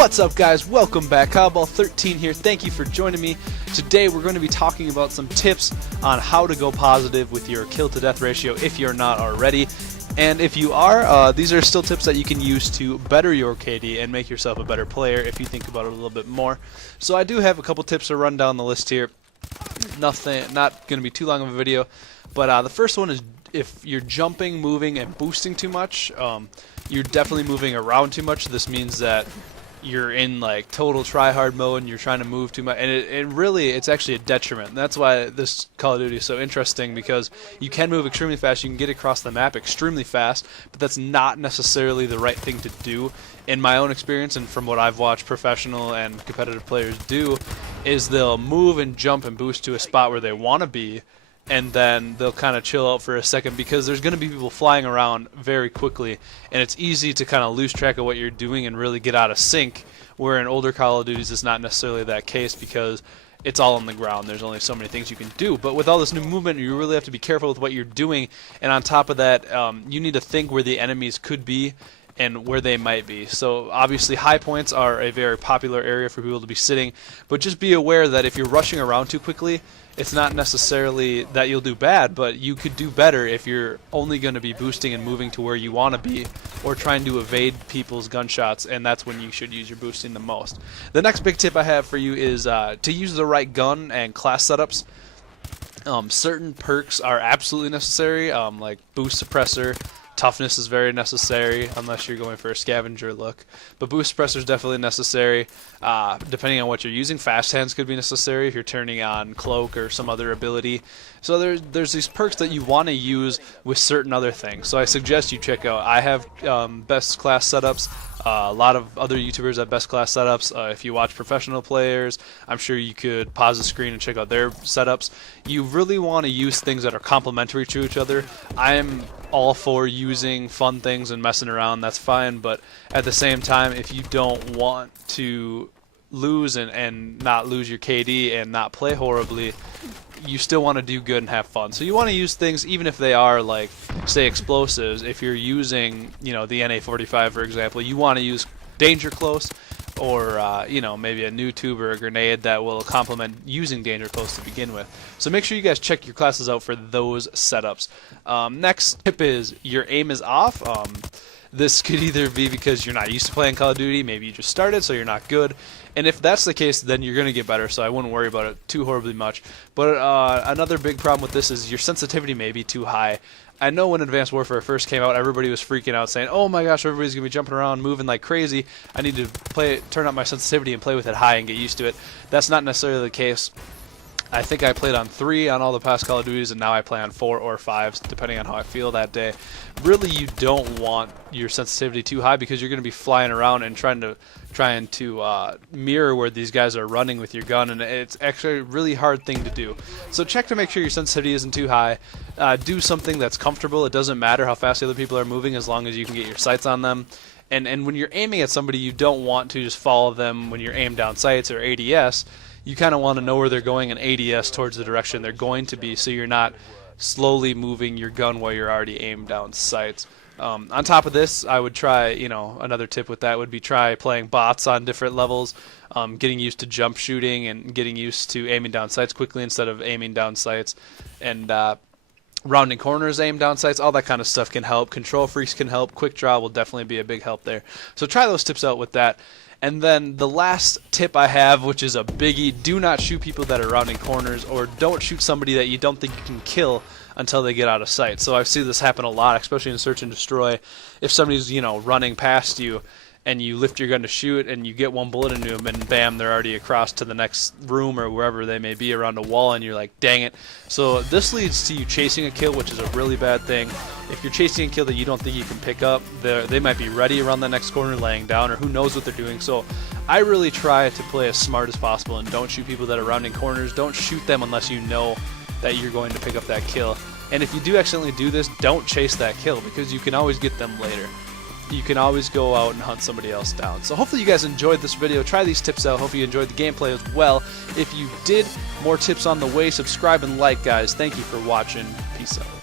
What's up, guys? Welcome back. Cowball13 here. Thank you for joining me. Today we're going to be talking about some tips on how to go positive with your kill to death ratio if you're not already. And if you are, these are still tips that you can use to better your KD and make yourself a better player if you think about it a little bit more. So I do have a couple tips to run down the list here. Not going to be too long of a video, but the first one is if you're jumping, moving, and boosting too much, you're definitely moving around too much. This means that you're in like total try-hard mode and you're trying to move too much, and it's actually a detriment. And that's why this Call of Duty is so interesting, because you can move extremely fast, you can get across the map extremely fast, but that's not necessarily the right thing to do. In my own experience and from what I've watched professional and competitive players do, is they'll move and jump and boost to a spot where they want to be, and then they'll kind of chill out for a second, because there's going to be people flying around very quickly, and it's easy to kind of lose track of what you're doing and really get out of sync, where in older Call of Duties it's not necessarily that case, because it's all on the ground. There's only so many things you can do. But with all this new movement, you really have to be careful with what you're doing, and on top of that, you need to think where the enemies could be and where they might be. So obviously high points are a very popular area for people to be sitting, but just be aware that if you're rushing around too quickly, it's not necessarily that you'll do bad, but you could do better if you're only going to be boosting and moving to where you want to be, or trying to evade people's gunshots, and that's when you should use your boosting the most. The next big tip I have for you is to use the right gun and class setups. Certain perks are absolutely necessary, like boost suppressor. Toughness is very necessary unless you're going for a scavenger look, but boost suppressor is definitely necessary. Depending on what you're using, fast hands could be necessary if you're turning on cloak or some other ability. So there's these perks that you want to use with certain other things. So I suggest you check out. I have best class setups. A lot of other YouTubers have best class setups. If you watch professional players, I'm sure you could pause the screen and check out their setups. You really want to use things that are complementary to each other. I'm all for using fun things and messing around, that's fine, but at the same time, if you don't want to lose and not lose your KD and not play horribly, you still want to do good and have fun. So you want to use things, even if they are like, say, explosives. If you're using, the NA-45, for example, you want to use danger close, or maybe a new tube or a grenade that will complement using danger close to begin with. So make sure you guys check your classes out for those setups. Next tip is your aim is off. This could either be because you're not used to playing Call of Duty, maybe you just started so you're not good, and if that's the case, then you're going to get better, so I wouldn't worry about it too horribly much. But another big problem with this is your sensitivity may be too high. I know when Advanced Warfare first came out, everybody was freaking out saying, oh my gosh, everybody's going to be jumping around, moving like crazy. I need to turn up my sensitivity and play with it high and get used to it. That's not necessarily the case. I think I played on 3 on all the past Call of Duties, and now I play on 4 or 5, depending on how I feel that day. Really, you don't want your sensitivity too high, because you're going to be flying around and trying to mirror where these guys are running with your gun, and it's actually a really hard thing to do. So check to make sure your sensitivity isn't too high. Do something that's comfortable. It doesn't matter how fast the other people are moving, as long as you can get your sights on them. And when you're aiming at somebody, you don't want to just follow them when you're aimed down sights or ADS. You kind of want to know where they're going and ADS towards the direction they're going to be, so you're not slowly moving your gun while you're already aimed down sights. On top of this, I would try, another tip with that would be try playing bots on different levels, getting used to jump shooting and getting used to aiming down sights quickly instead of aiming down sights, and rounding corners, aim down sights, all that kind of stuff can help. Control freaks can help. Quick draw will definitely be a big help there. So try those tips out with that. And then the last tip I have, which is a biggie, do not shoot people that are rounding corners, or don't shoot somebody that you don't think you can kill until they get out of sight. So I've seen this happen a lot, especially in Search and Destroy. If somebody's, running past you, and you lift your gun to shoot, and you get one bullet into them, and bam, they're already across to the next room or wherever they may be around a wall, and you're like, dang it. So this leads to you chasing a kill, which is a really bad thing. If you're chasing a kill that you don't think you can pick up, they might be ready around the next corner laying down, or who knows what they're doing. So I really try to play as smart as possible and don't shoot people that are rounding corners. Don't shoot them unless you know that you're going to pick up that kill. And if you do accidentally do this, don't chase that kill, because you can always get them later. You can always go out and hunt somebody else down. So hopefully you guys enjoyed this video. Try these tips out. Hopefully you enjoyed the gameplay as well. If you did, more tips on the way. Subscribe and like, guys. Thank you for watching. Peace out.